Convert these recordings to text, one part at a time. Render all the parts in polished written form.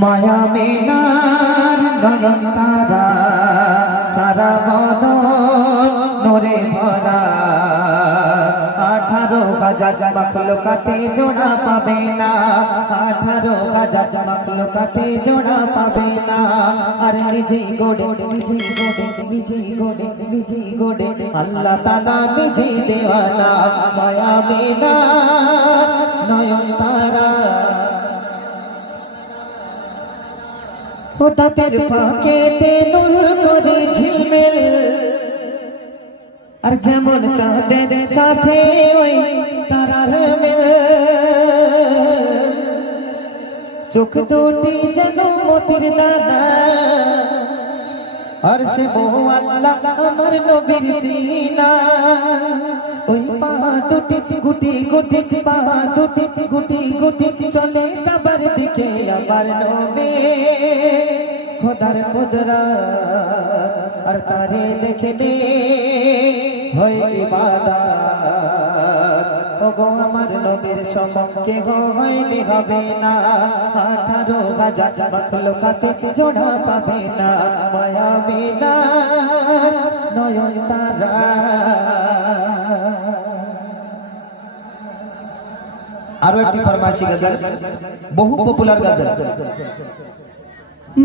মায়া মিনার নয়ন তারা সারা বদন নূরে ভরা 18 হাজার মাখলুকাতে জোড়া পাবে না 18 হাজার মাখলুকাতে জোড়া পাবে না আর নিজেই গোড়ে নিজেই গোড়ে আল্লাহ তাআলা নিজেই দেওয়ানা মায়া মিনার নয়ন তারা ও তাদের ফাঁকেতে নূর করে ঝিলমিল আর যেমন চাঁদের সাথে ওই তারার মিল চোখ দুটি যেন মতির দানা আর সে বহু আল্লাহ আমার নবীর সিনা ওই পা দুটি গুটি গুটি পা দুটি গুটি গুটি চলে কাবার দিকে আবার নবী খোদার কুদরত আর তারে দেখলে হয় ইবাদত ওগো আমার নবীর সমকে হয়নি হবে না 18 হাজার মাখলুকাতে জোড়া পাবে না মায়া মিনার নয়ন তারা আরো একটি ফরমাইশি গজল বহু পপুলার গজল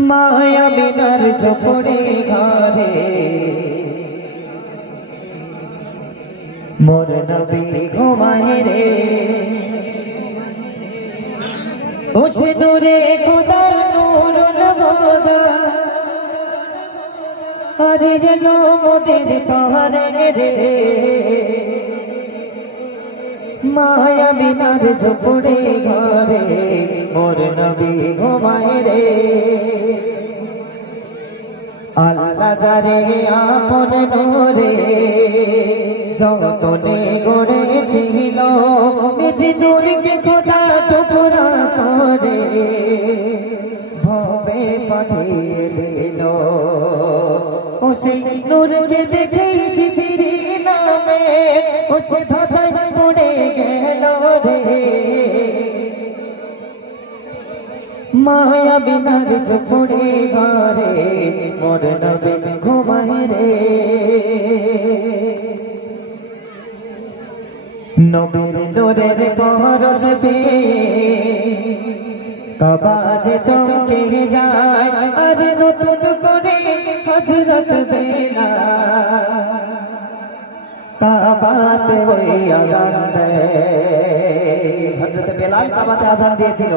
মায়া মিনার ঝোপড়ে ঘরে মোর নবী ঘুমায় রে ওসে নূরে খোদা নূরুল হুদা আরে গেল মোদের তহরে রে মায়া মিনার ঝোপড়ে ঘরে মোর নবী ঘুমায় রে আল্লাহ যারে আপন নূরে যতনে গড়েছিল নিজ নূরকে খোদা টুকরা করে ভবে পাঠিয়ে দিল ও সেই নূরকে দেখেই জিবরিল নামে ও সে ধাঁধায় পড়ে গেল রে মায়া বিনার ঝোপড়ে ঘরে মোর নবী ঘুমায় রে নবীর নূরের পরশ পেয়ে কাবা যে চমকে যায় আর নতুন করে হযরত বেলাল কাবাতে ওই আযান দেয় হযরত বেলাল কাবাতে আযান দিয়েছিল।